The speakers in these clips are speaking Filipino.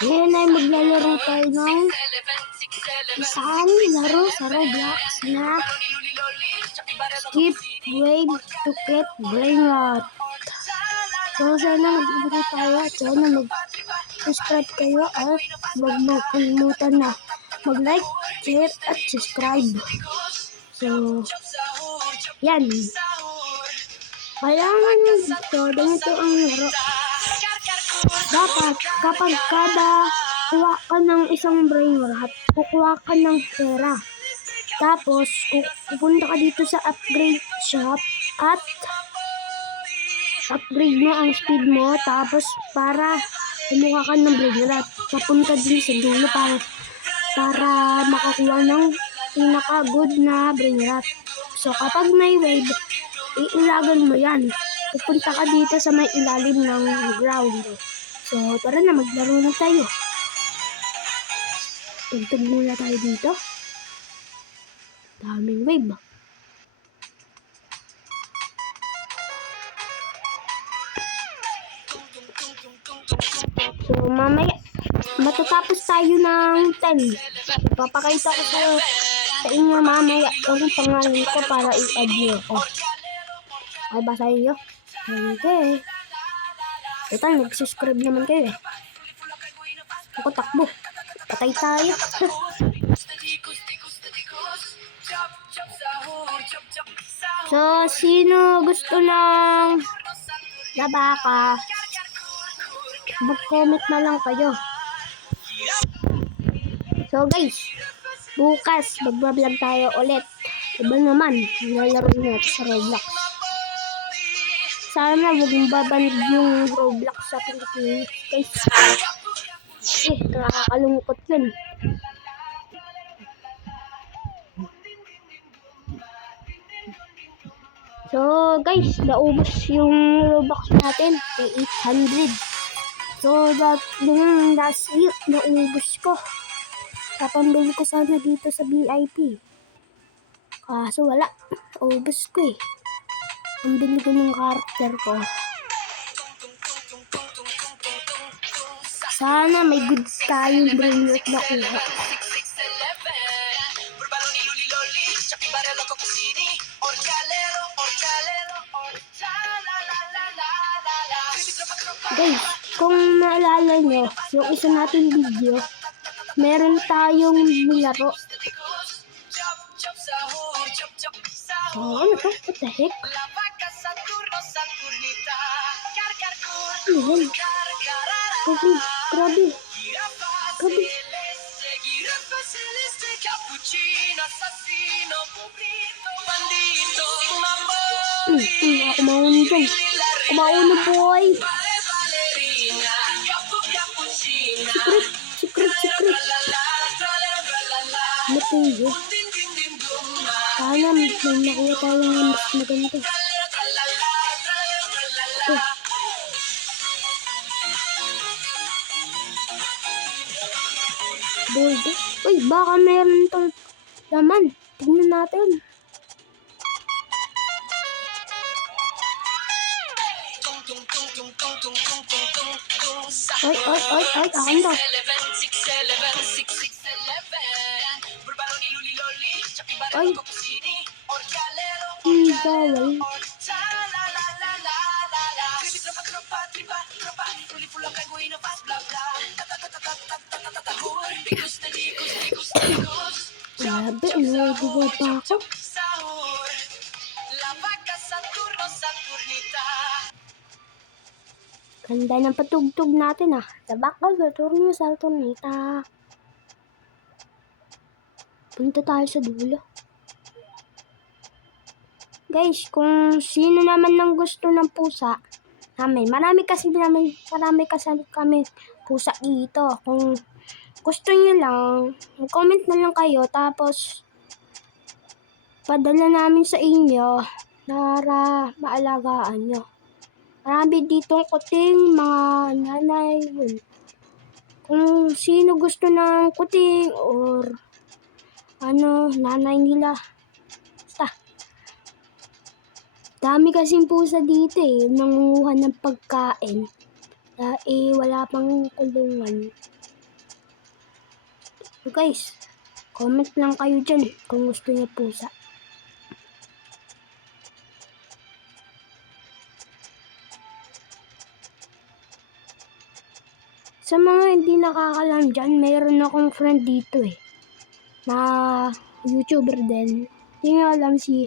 Ngayon ay maglalaro tayo ng isang laro sa Roblox na Skip Wave to Get Brain Rot. So sana mag-ibigay tayo at sana mag-subscribe kayo at huwag makalimutan na mag-like, share at subscribe. So yan. Kailangan nyo dito, ganito ang laro. Dapat kapag kada kuha ka ng isang brain rot, kukuha ka ng pera. Tapos pupunta ka dito sa upgrade shop at upgrade mo ang speed mo. Tapos para kumuha ka ng brain rot, papunta din sa dulo para makakuha ng pinaka good na brain rot. So kapag may wave, iilagan mo yan. Pupunta ka dito sa may ilalim ng ground. So, tara na, maglaro na tayo. Tugtog muna tayo dito. Daming wave. So, mamaya, matatapos tayo ng 10. Papakita ko sa inyo mamaya ang pangalan ko para i-add nyo ako. Ay, basahin nyo. Okay. Ito, nag-subscribe naman kayo eh. Ako takbo. Patay tayo. So, sino gusto ng labaka, mag-comment na lang kayo. So guys, bukas mag-vlog tayo ulit. Iba naman, lalaro natin sa Roblox. Sana huwag mong baband yung Roblox sa Pilipinas guys. Nakakalungkot yun. So guys, naubos yung Robux natin kay 800. So yung last week naubos ko. Kapambili ko sana dito sa VIP. Kaso wala. Naubos ko eh. Ang bili ko ng karakter ko. Sana may good tayong brainrot na kuha. Guys, kung naalala nyo, yung isa natin video, meron tayong nilaro. Oh, ano to? What the heck? Ano yan? Grabe, grabe. Grabe. Ako mauna dyan. Ako mauna boy. Secret. Ano po yun? Sana may nakuha tayo ng mas maganda. Ito. Bold. Uy, baka meron itong laman. Tingnan natin. Ay, akin to. Ay. Bawal. Grabe, nabigo pa ako. Ganda ng patugtog natin ah. Tabaka, Saturno, Saturnita. Punta tayo sa dulo. Guys, kung sino naman ng gusto ng pusa namin, marami kasi kami pusa dito. Kung gusto nyo lang, comment na lang kayo, tapos padala namin sa inyo para maalagaan nyo. Marami ditong kuting, mga nanay, yun. Kung sino gusto ng kuting or nanay nila, basta. Dami kasing pusa dito nangunguha ng pagkain. Wala pang kulungan. So guys, comment lang kayo dyan kung gusto niyo pusa. Sa mga hindi nakakalam dyan, mayroon akong friend dito na YouTuber din. Hindi nyo alam si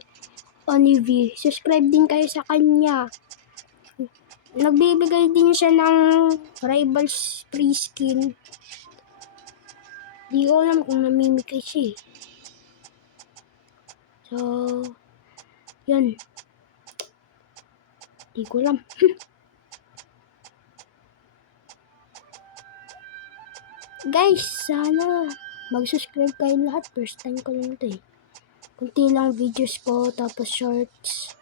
Oniv. Subscribe din kayo sa kanya. Nagbibigay din siya ng Rivals free skin. Di ko alam kung namimigay siya So, yan. Di ko alam. Guys, sana mag-subscribe kayo lahat. First time ko lang ito Kunti lang videos ko, tapos shorts.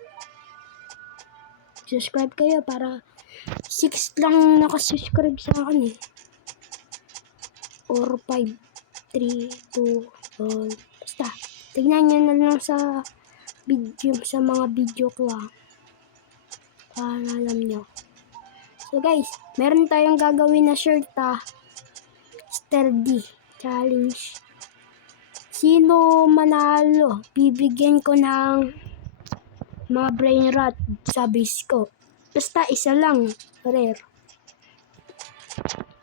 Subscribe kayo para 6 lang nakasubscribe sa akin Or 5, 3, 2, 1. Basta, tignan nyo na lang sa mga video ko para alam nyo. So guys, meron tayong gagawin na shirt Sturdy Challenge. Sino manalo, bibigyan ko ng mga brain rot sa base ko. Basta isa lang, rare.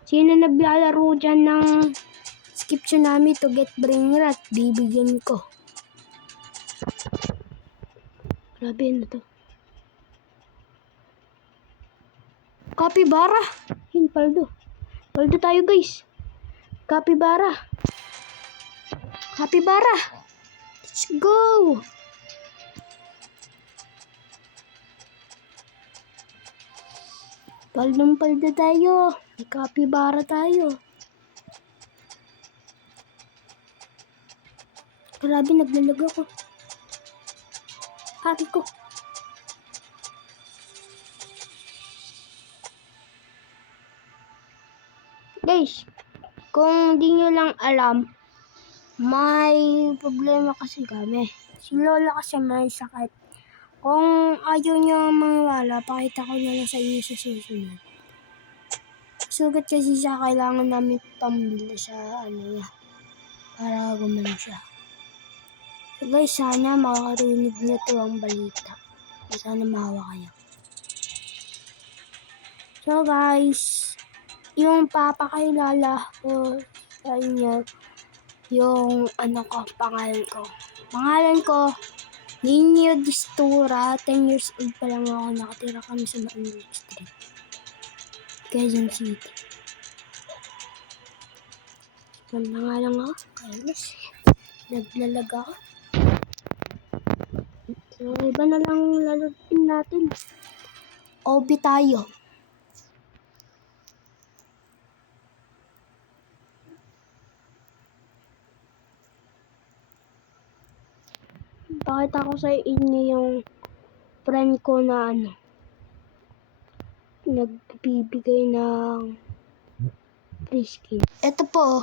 Sino naglalaro dyan ng Skip Tsunami to get brain rot, bibigyan ko. Grabe na to. Capybara. Paldo. Paldo tayo guys. Capybara. Let's go. Paldo tayo. May capybara tayo. Grabe, naglalag ako. Hari ko. Guys, kung di nyo lang alam, may problema kasi kami. Si Lola kasi may sakit. Kung ayaw nyo maniwala, pakita ko na lang sa inyo sa susunod. Sugat kasi siya, kailangan namin pambili sa para gumaling siya. So guys, sana makakarinig nyo to ang balita. Sana mahawa kayo. So guys, yung papakilala ko sa inyo, yung pangalan ko, Nino Distura. 10 years old pa lang ako, nakatira kami sa Manila Street, Quezon City. Ganda nga lang ako, kainis. Naglalag ako. So, iba na lang lalagin natin. OB tayo. Pakita ko sa inyo yung friend ko na nagbibigay ng free skin. Ito po,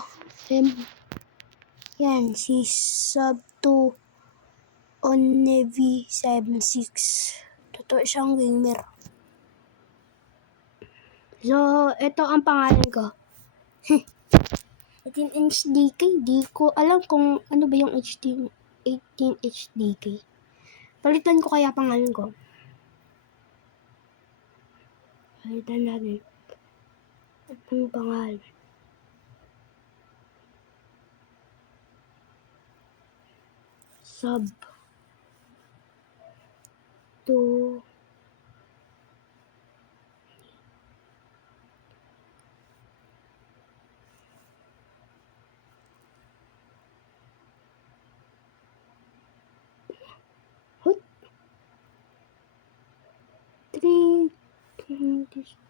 yan, si Sub2 Onnevi 76. Totoo siyang gamer. So, ito ang pangalan ko. 18 HDK. Di ko alam kung ano ba yung 18 HDK. Palitan ko kaya pangalan ko. Palitan natin. Anong pangalan? Sub 2 3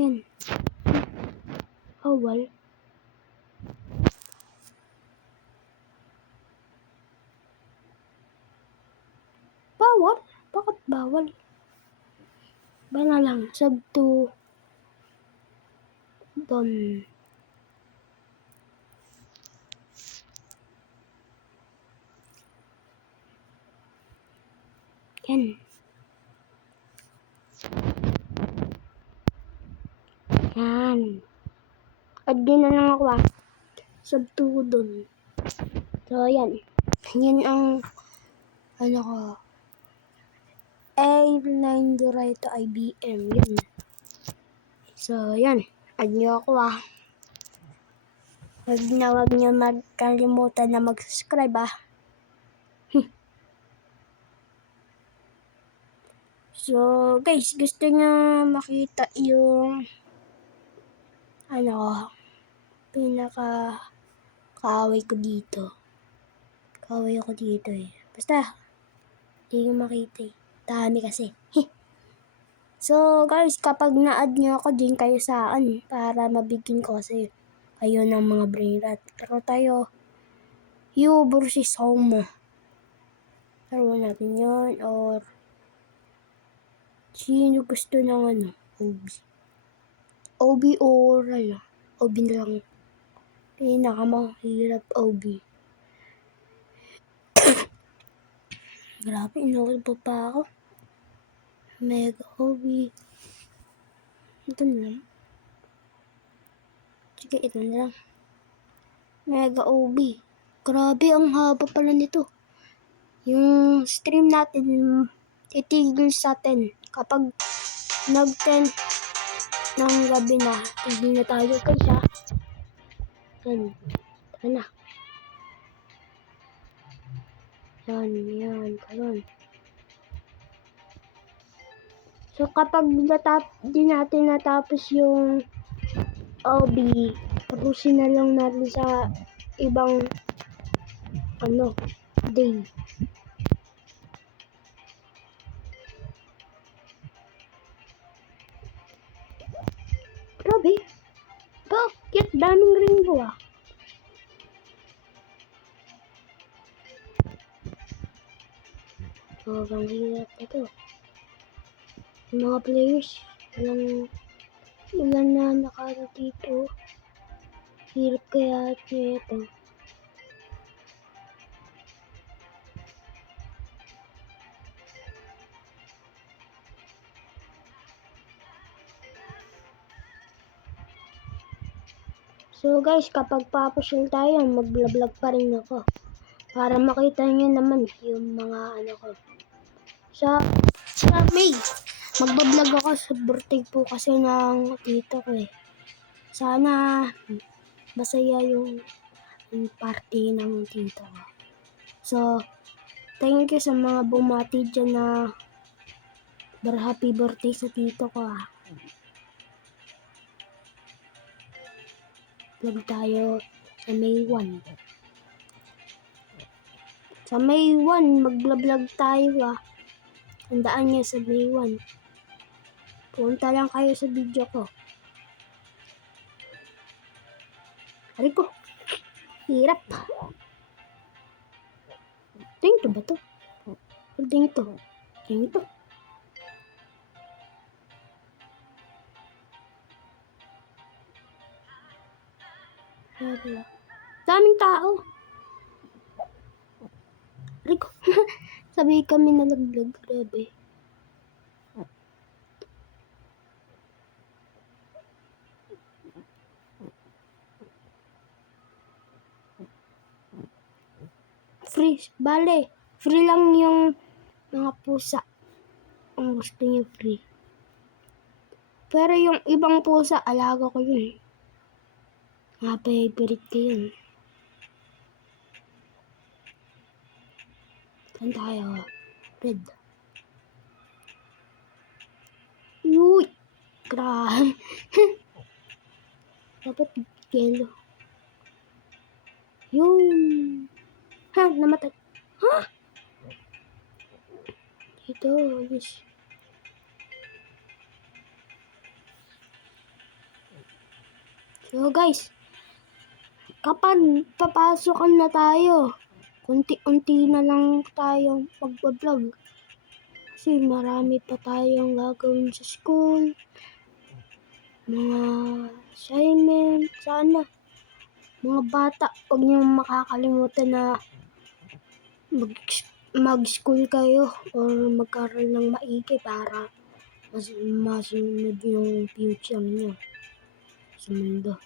yan. Bawal. Bawal? Bakit bawal? Ba na lang. Sub 2 Don Yan. Yan. Add din na lang ako Subtudon. So, yan. Yan ang ano ko. A9 Dorito IBM. Yan. So, yan. Add nyo ako Huwag nyo magkalimutan na mag-subscribe So, guys, gusto nyo makita yung pinaka kaaway ko dito. Kaaway ako dito Basta, hindi nyo makita Dami kasi. So, guys, kapag na-add nyo ako din kayo saan para mabigyan ko kasi kayo ng mga brain rot. Pero tayo, you versus home. Laro natin yun or sino gusto ng OB? OB or OB na lang. Pinakamahirap OB. Grabe, inuulbo pa ako. Mega OB. Ito na lang. Sige, ito na lang. Mega OB. Grabe, ang haba pala nito. Yung stream natin, titigil sa 10. Kapag nag-10 ng gabi na, tigil na tayo guys Yan. Tara na. Yan. Karon. So, kapag di natin natapos yung OB, tapusin na lang natin sa ibang day. Grabe. Bakit daming rainbow Sobrang hirap na to. Yung mga players, ilan na nakara dito. Hirap kaya ito. So guys, kapag papasyal tayo, mag-vlog pa rin ako. Para makita nyo naman yung mga ko. Sa May, magbablog ako sa birthday po kasi ng tito ko Sana masaya yung party ng tito ko. So, thank you sa mga bumati dyan na happy birthday sa tito ko Vlog tayo sa May 1. Sa May 1, mag-vlog tayo Tandaan nyo sa May 1. Punta lang kayo sa video ko. Aray ko. Hirap. Tingin ba to? Tingin ito. Daming tao. Aray ko. Sabi kami na nag-vlog. Grabe. Free lang yung mga pusa. Ang gusto niyo free. Pero yung ibang pusa, alaga ko yun. Mga favorite ko yun. Saan tayo? Red. Uy! Grabe. Dapat yellow. Yun. Namatay. Ito, yes. So guys, kapag papasokan na tayo, unti-unti na lang tayong magbablog. Kasi marami pa tayong gagawin sa school. Mga assignment, sana. Mga bata, huwag niyong makakalimutan na mag-school kayo or magkaroon ng maigi para masunod yung future niyo sa mundo.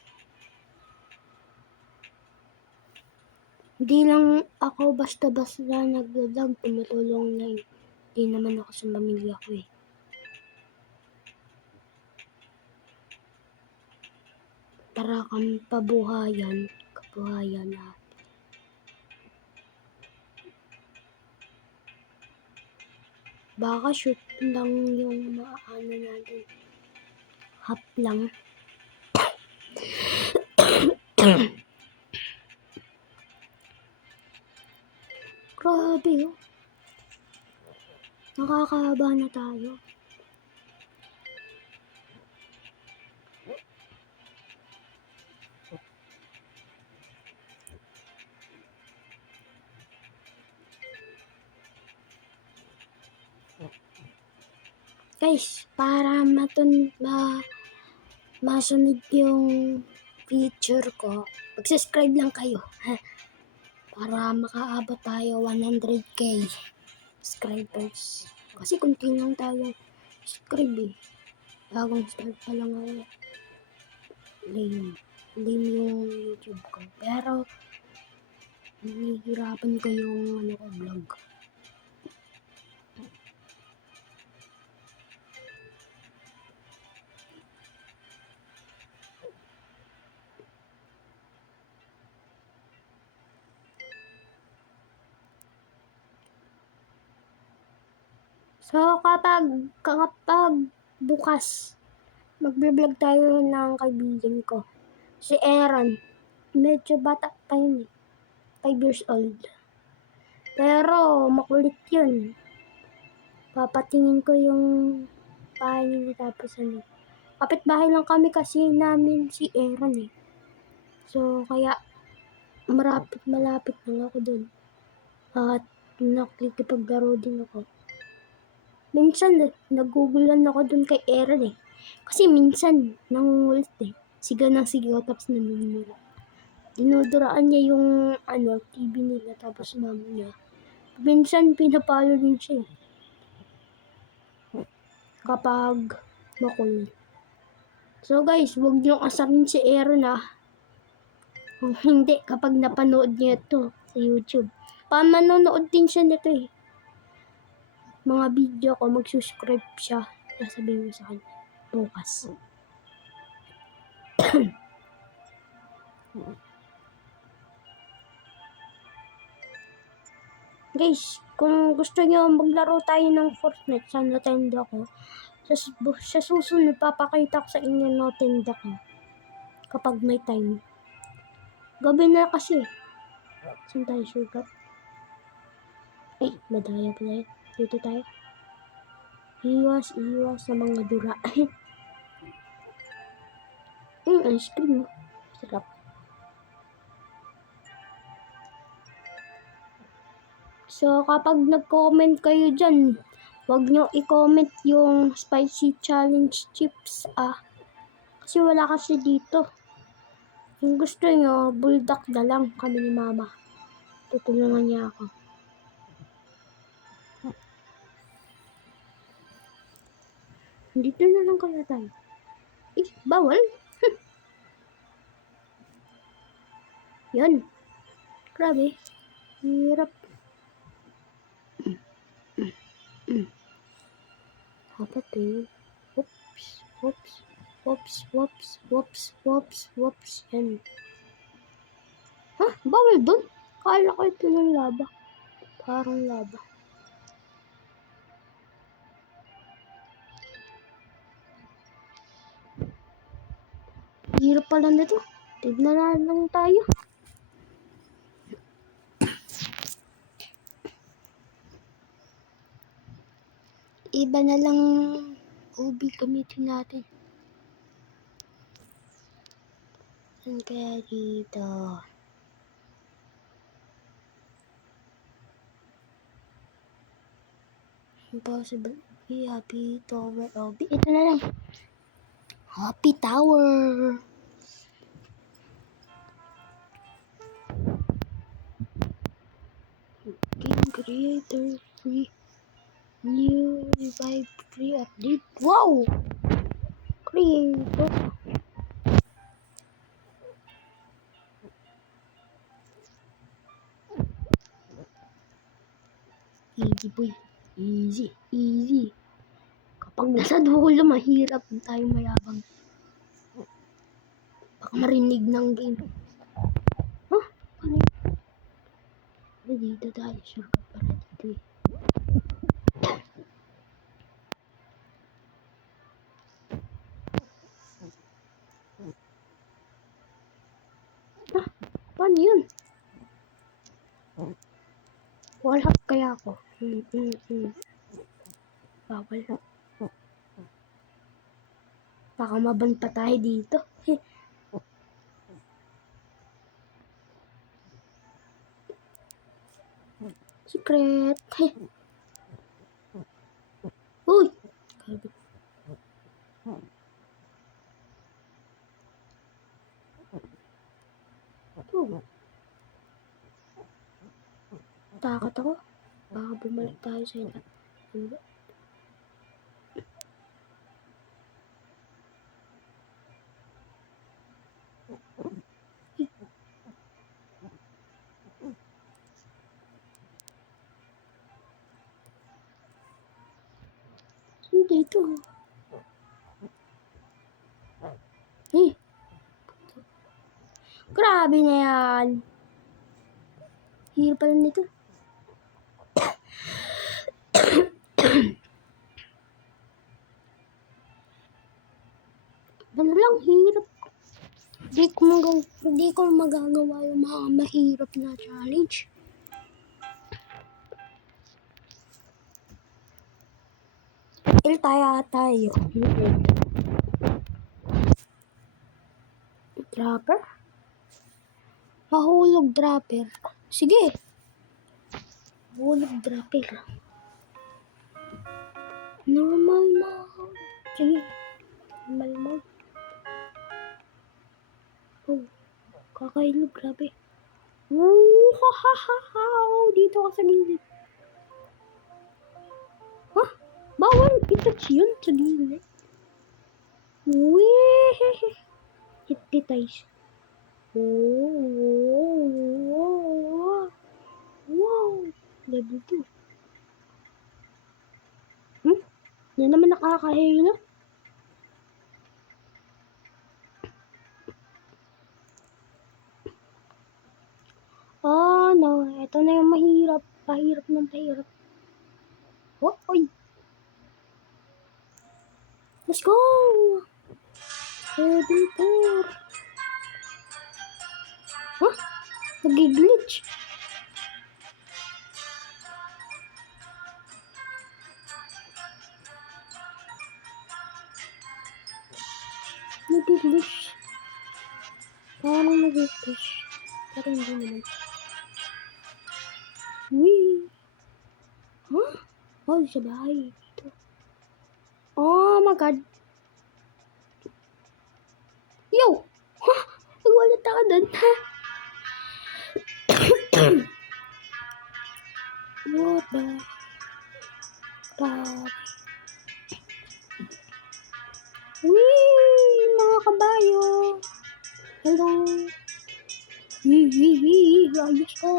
Hindi lang ako basta-basta nag-vlog, tumutulong na hindi naman ako sa pamilya ko eh. Para kami kabuhayan na. Baka shoot lang yung maano natin. Hap lang. Grabe oh. Nakakahaba na tayo. Guys, para masunod yung future ko, mag-subscribe lang kayo. Para makaabot tayo 100k subscribers. Kasi kunti lang tayo subscribe eh. Bagong start pa lang ako. Lame yung YouTube ko. Pero, nahihirapan ko yung vlog. So, kapag bukas, magbe-vlog tayo ng kaibigan ko. Si Aaron. Medyo bata pa yun eh. 5 years old. Pero, makulit yun. Papatingin ko yung bahay nila tapos kapitbahay lang kami kasi namin si Aaron eh. So, kaya malapit lang ako dun. At nakikipaglaro din ako. Minsan, nagugulan ako dun kay Aaron eh. Kasi minsan, nangungulit eh. Sigaw ng sigaw tapos nanunura. Dinuduraan niya yung TV nila tapos mama niya. Minsan, pinapalo din siya eh. Kapag makulit. So guys, huwag niyong asarin si Aaron ah. Kung hindi, kapag napanood niya ito sa YouTube. Manonood din siya nito eh. Mga video ko, mag-subscribe siya. Sasabihin ko sa kanya. Bukas. Guys, kung gusto niyo maglaro tayo ng Fortnite sa Nintendo ko, sa susunod papakita ko sa inyo ng Nintendo ko. Kapag may time. Gabi na kasi. Saan tayo sugat? Ay, madaya pala yun. Dito tayo. Iwas sa mga dura. Ice cream. Sarap. So, kapag nag-comment kayo dyan, huwag nyo i-comment yung spicy challenge chips kasi wala kasi dito. Kung gusto nyo, bulldog na lang kami ni mama. Tutulungan niya ako. Dito na lang kaya tayo. Bawal. Yan. Grabe. Hirap. Dapat eh. Whoops. Yan. Bawal dun? Kala ko ito yung laba. Parang laba. Hirap pala nito. Tignan na lang tayo. Iba na lang ubi gamitin natin. Saan kaya dito? Impossible. Happy Tower OB. Ito na lang. Happy Tower. Okay. Creator free. New revive free update. Wow! Creator. Easy boy. Easy. Kapag nasa dulo, mahirap tayo mayabang. Baka marinig ng game. Huh? Ano yun? Dito tayo. Shortcut para dito eh. Paano yun? Wall hack kaya ako. Bawal. Baka maban pa tayo dito. Secret. Uy! Takot ako. Baka bumalik tayo sa ina. Dito. Grabe na yan. Hirap pala nito. Ano lang, hirap. Hindi ko magagawa yung mga mahirap na challenge. Tayo. Dropper? Mahulog dropper. Sige. Mahulog dropper. Normal mode. Sige. Normal mode. Oh. Kakailog. Grabe. Dito ka sa gilid. Huh? Bawal i-touch yun sa gilid. Wee! Hypnotize. Wow! Level 2. Yan naman nakakahilo. Oh no, ito na yung mahirap. Pahirap ng pahirap. Oh, oy! Let's go! Editor! Huh? Nag-glitch. Nag-glitch. Paano nag-glitch? Pero hindi naman. Wee! Huh? Oh, sa bahay. Dito. Oh my god. Yo! Huh? Nagwalat ako dun. What the? Wee! Mga kabayo! Hello! Wee! Ayos ko!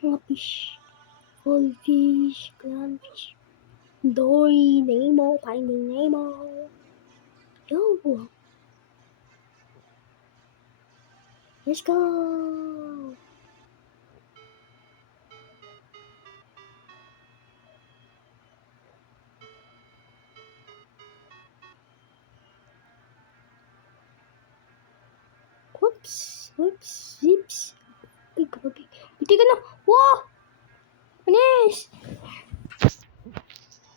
Mga fish. Goldfish. Clownfish. Dory. Nemo. Finding Nemo. Yo! Let's go! Whoops! Zips! Ay, grabe. Buti ka na! Wow! Anis!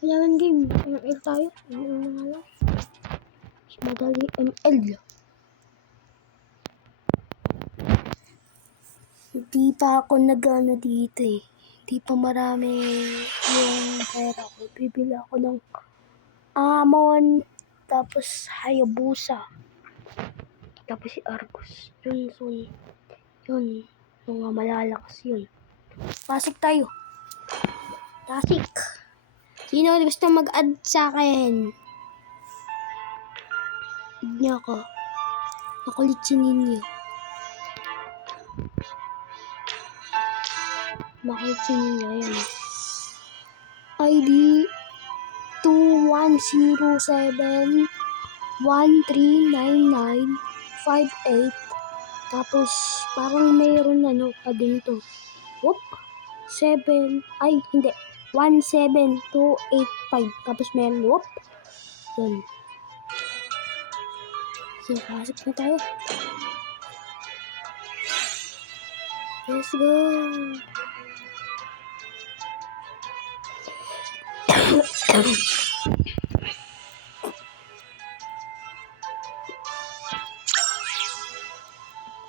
Kailangan game. ML tayo. ML na nga lang. Madali ML. Hindi pa ako nag-ano dito eh. Hindi pa marami yung pera ko. Bibili ako ng Amon. Tapos Hayabusa. Tapos si Argus. Yun. Mga malalakas yun. Pasok tayo. Tasik. Sino gusto mag-add sa akin? Add niyo ako. Makulit si Ninyo. Makulit si Ninyo. Ayan. ID 2107 139958. Tapos parang mayroon pa din to. Whoop. 7 ay hindi 17285. Tapos mayroon whoop. Yun. So, pasok na tayo. Let's go.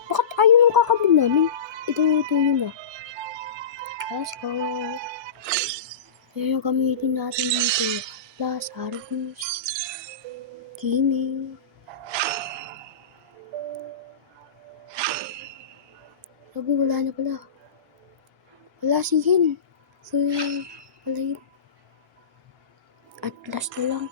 Bakit ayaw nung kakabin namin? Ito yun na. Let's go. Yan yung gamitin natin dito. Lazarus. Kimi. Sabi, wala na pala. Wala si Hin. So, wala yun. Atlas na lang.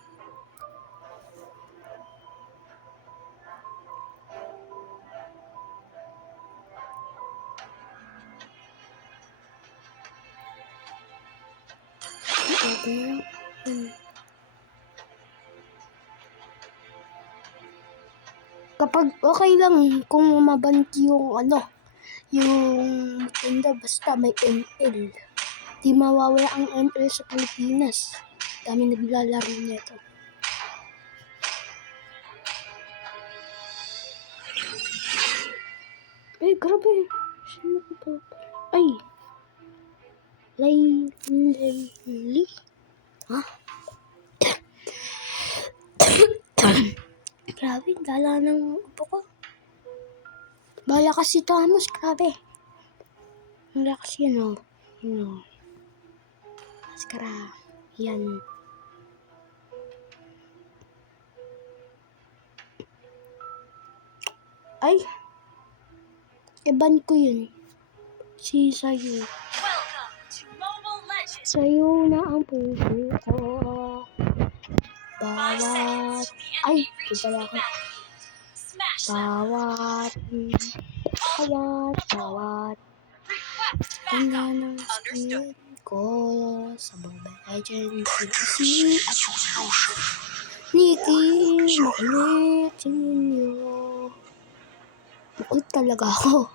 Ito na lang. Kapag okay lang kung mabanti yung yung tinda basta may ML. Di mawawala ang ML sa Pilipinas. Dami naglalaro nito. Ay, grabe. Sino ko to? Ay. Layli? Ha? Grabe, dala ng upo ko. Bala kasi Thomas, grabe. Ang lakas yun, Maskara. Yan. Ay. Iban ko yun. Si Sayo. Sayo na ang puso ko. Bawat... Ay, ito pala ako. Bawat tanda ng skin ko sa Mobile Legends si at Nikki, makulit si Ninyo. Makulit talaga ako.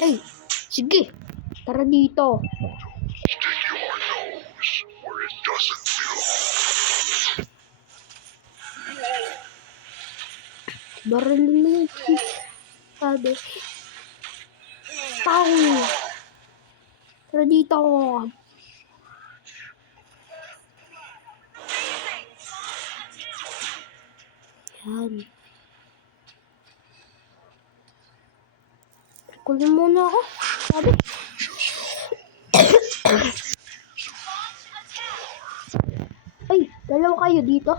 Ay, sige, tara dito. Baralin mo yun. Sabi. Pau. Tara dito ako. Yan. Kulin muna ako. Sabi. Ay, dalawa kayo dito.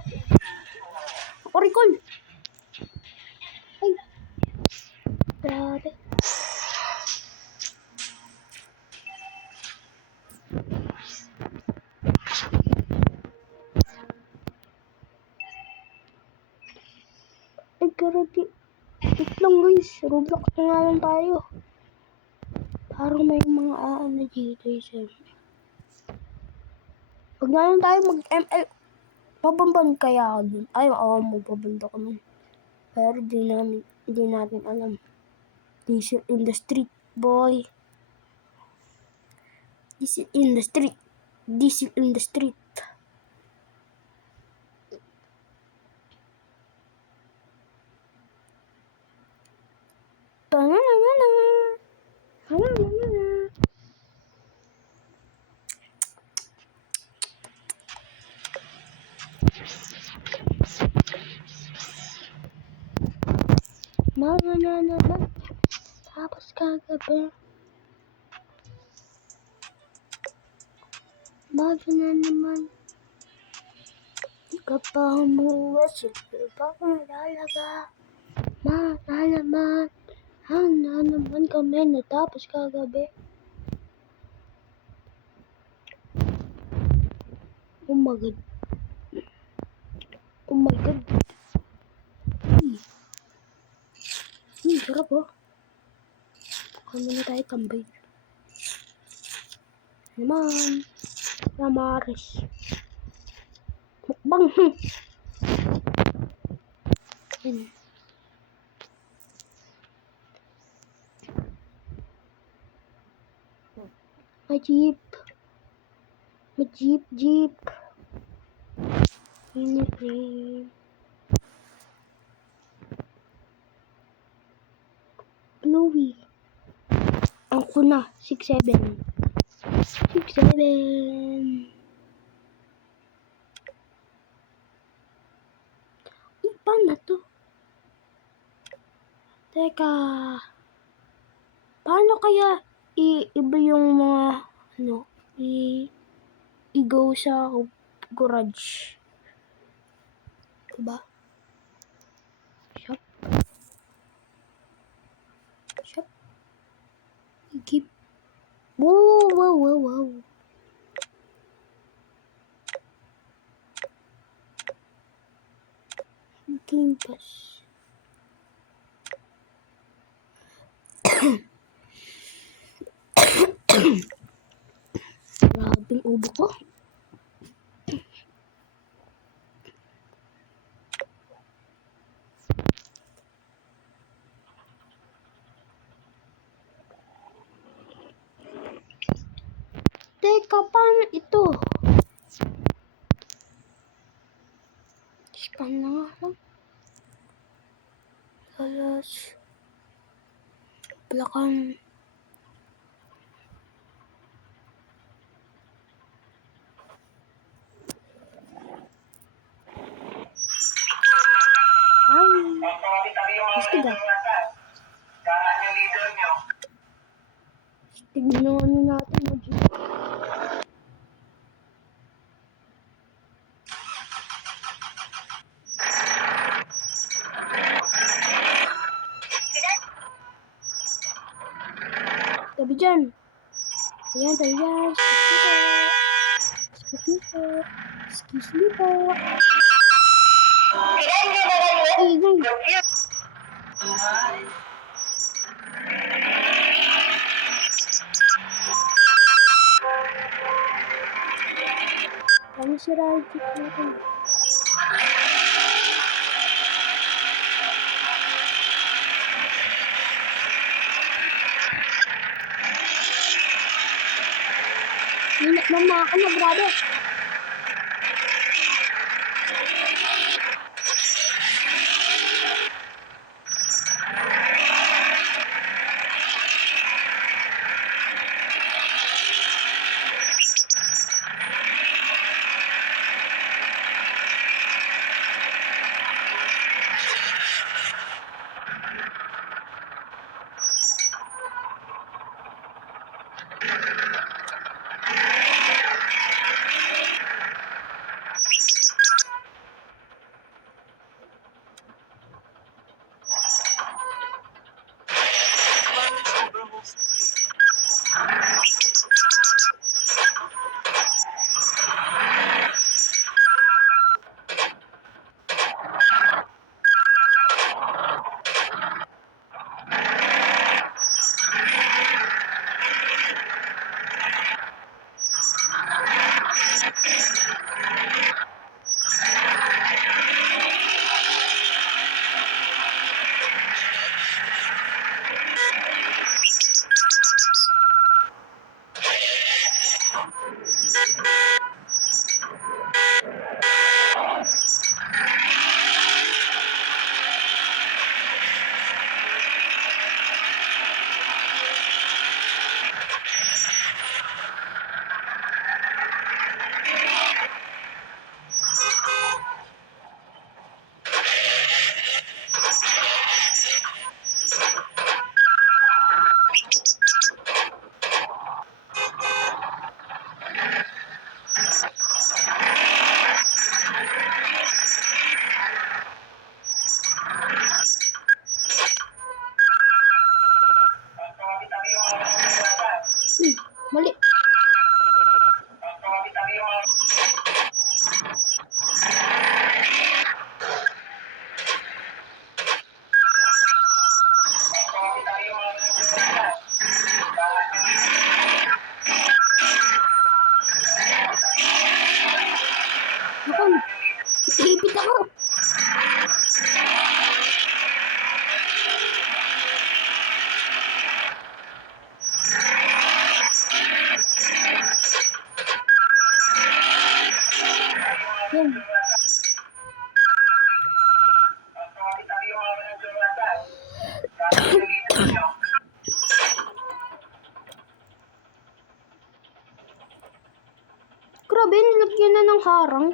Ako recall. Ay. Grabe. Ay, grabe. Wait lang guys. Roblox na nga lang tayo. Parang may mga na dito. Pag na lang tayo mag-ML. Pabamban kaya ako dun. Ay, mababanda ko nun. Pero di natin alam. Diesel in the street, boy. Diesel in the street. Diesel in the street. Mga na naman. Tapos kagabi. Bago na naman. Di ka pa umuwi. Siguro pa kung lalaga. Na naman. Na naman kami natapos kagabi. Oh my god. Oh my god. Sarap oh. Kami na tayo tambay. Naman. Ramaris. Mukbang. Yan. May jeep. May jeep. Uniform. Bluey. Ako na. 6'7". 6'7". Paano to? Teka. Paano kaya iba yung mga i-go sa garage? Diba? Shop. Keep. Wow. Game Pass. Grabing ubo ko. Teka, paano ito? Scan na nga lang. Alas. Plakan. Gusto ba? Tignan natin mo dyan. Tabi dyan. Ayan, tabi dyan. Excuse me po. Ay. Kami sira yung jeep natin. Mama ako na, brother. Grabe, nilagyan na ng harang.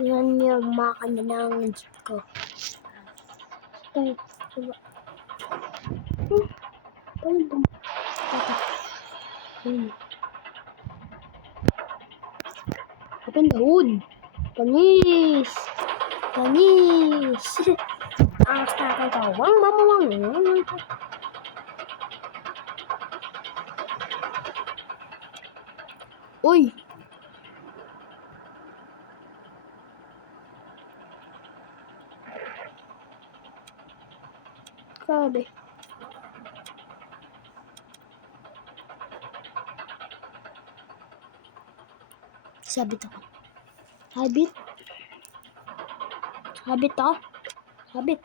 Yan yung makakanda ng jeep ko. Tayo, diba? Paano ba? Open the hood. Panis! Panis! Ang start ito. Wang mamawang. Uy! Grabe. Sabit ako. Sabit. Sabit ako. Sabit.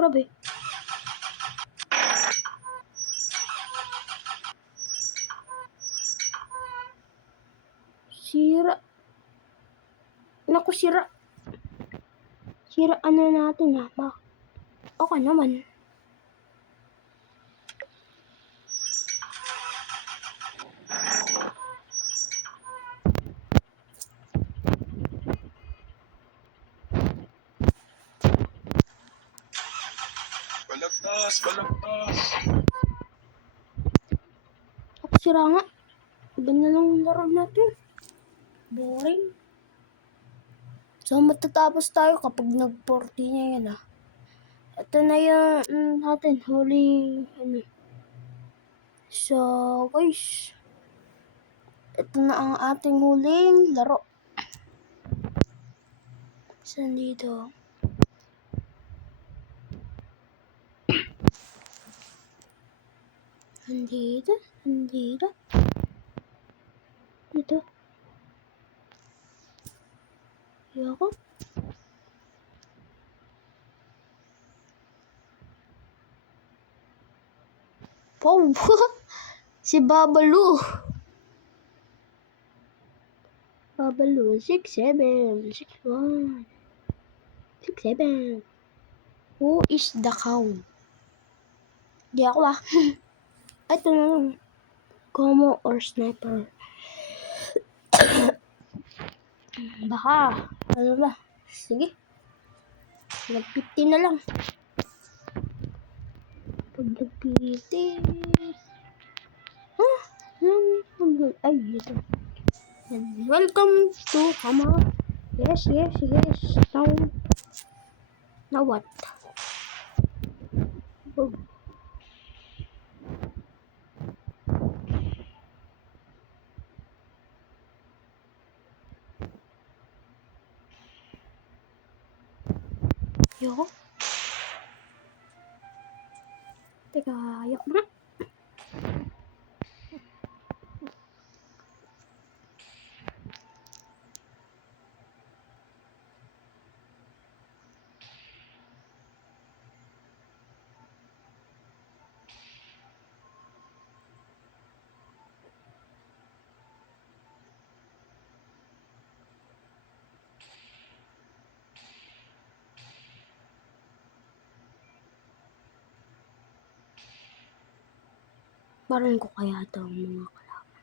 Grabe. Sira. Naku, sira. Sira ano natin ha. Okay naman. Balagtas, balagtas. Ako sira nga. Iba na lang yung laro natin. Boring. So, matatapos tayo kapag nag-40 na yan ah. Ito na yung natin huling ano. So, guys. Ito na ang ating huling laro. Saan dito? Andito. Andito. Dito. Ayoko. Oh, si Babalu. Babalu, 6'7", 6'1", 6'7". Who is the cow? Di ako ah. Ito na lang. Como or sniper. Baka. Ano ba? Sige. Nag-50 na lang. Pag nag-50. Ay, ito. Welcome to Kama. Yes. Now what? Oh. Yo. Teka, ayok na. Barin ko kaya ito ang mga kalaban.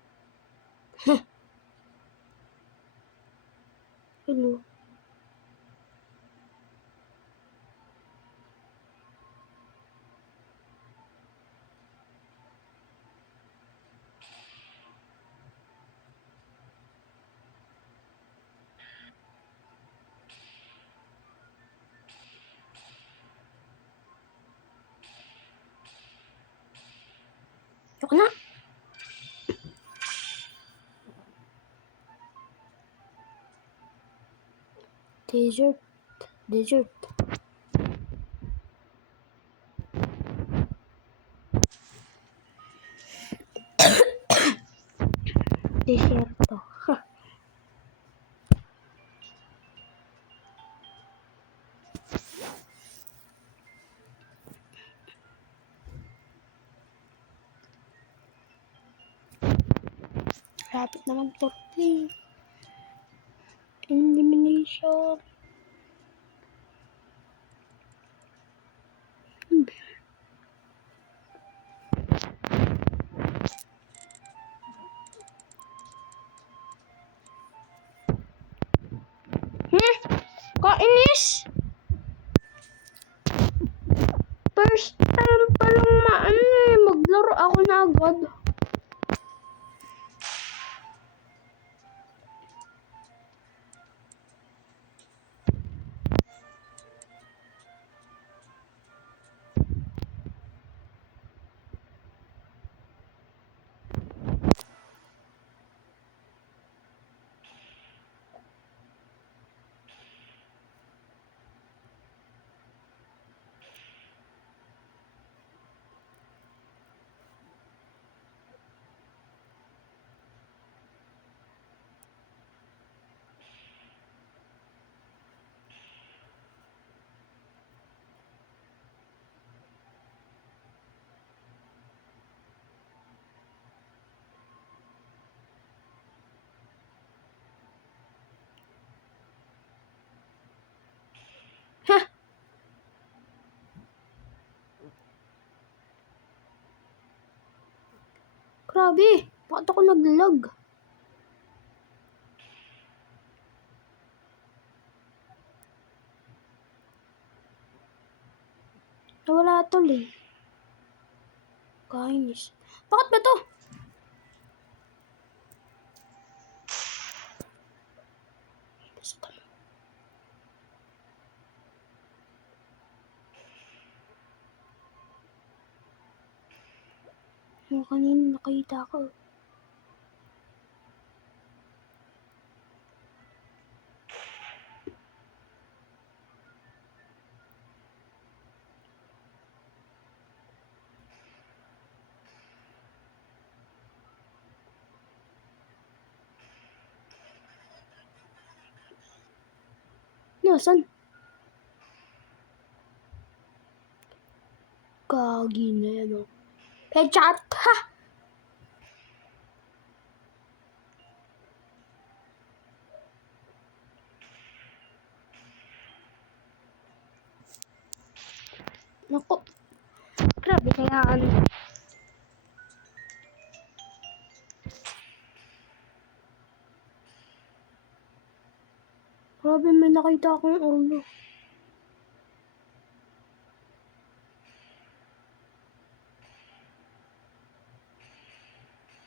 Hello. Yok na. Dessert. Dessert. Desierto. Rapid naman 40. Elimination. Kainis! First time pa lang maglaro ako na agad. Ha! Grabe! Bakit ako nag-lag? Nawala tuloy. Kainis. Bakit ba to? Yung kanina nakita ko. Nasaan? Gagi na yan, oh. Headshot! Ha! Naku. Grabe na yan. Grabe, may nakita akong ulo.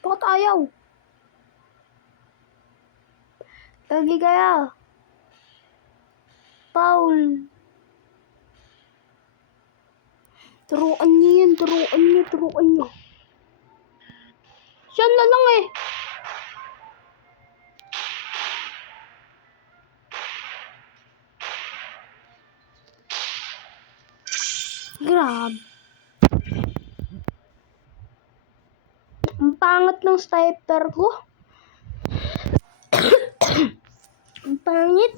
Bakit ayaw? Lagi kaya. Paul. Turuan niyo yan. Turuan niyo. Siya na lang eh. Grabe. Ang pangat ng sniper ko. Ang pangit.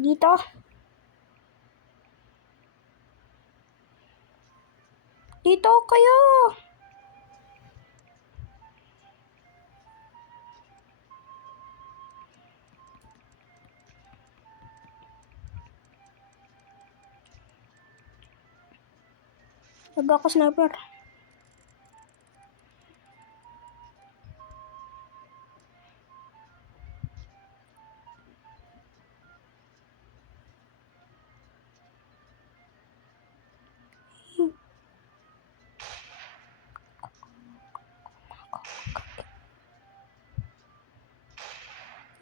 Dito. Dito kayo. Wag ako sniper.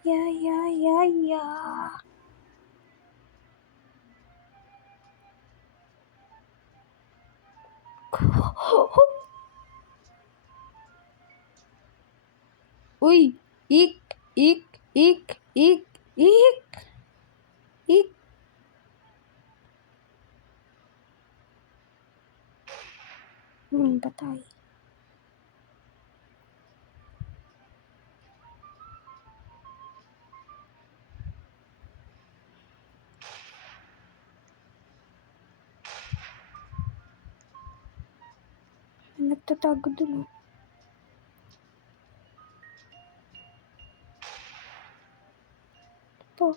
Yeah, yeah, yeah, yeah. Uy! Ik! Ik! Ik! Ik! Ik! Ik! Patay. Nagtatago dun, oh. Ito.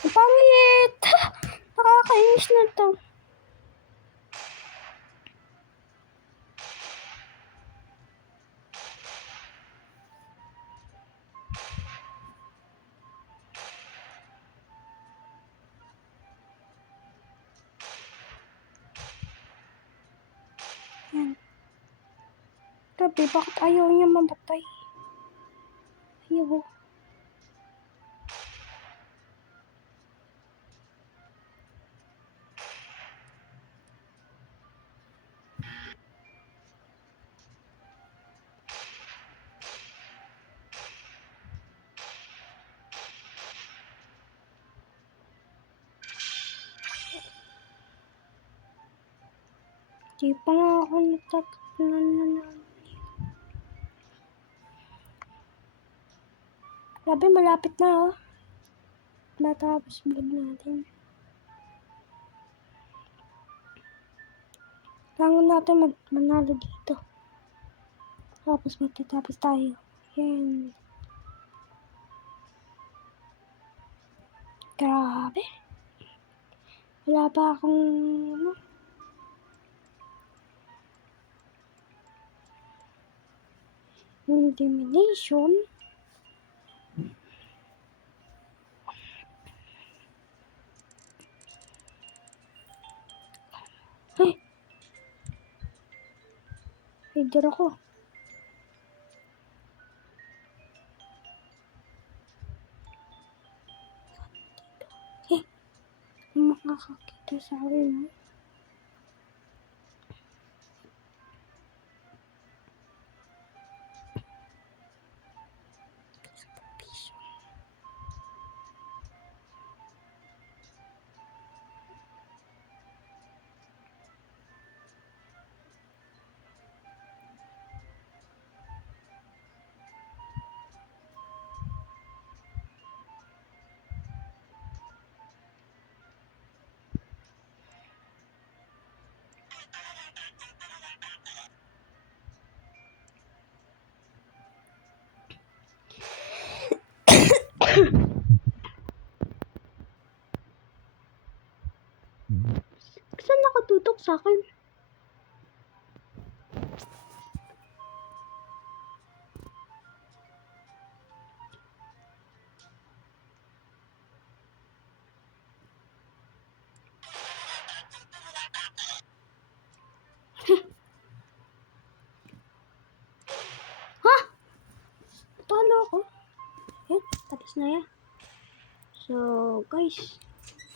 Ang pangit! Nakakainis na to. Yan. Grabe, bakit ayaw niya mamatay? Ayaw. Di pa nga ako natataknan na. Grabe, malapit na, oh. Matapos vlog natin. Kailangan natin manalo dito. Tapos magtatapos tayo. Yan. Grabe. Wala pa akong ano. Intimidation. Hey. Leader ako. Hey. Makakakita sa akin. Saan nakatutok sa akin? Ha? Talo ako. Yan, tapos. na yan. So, guys,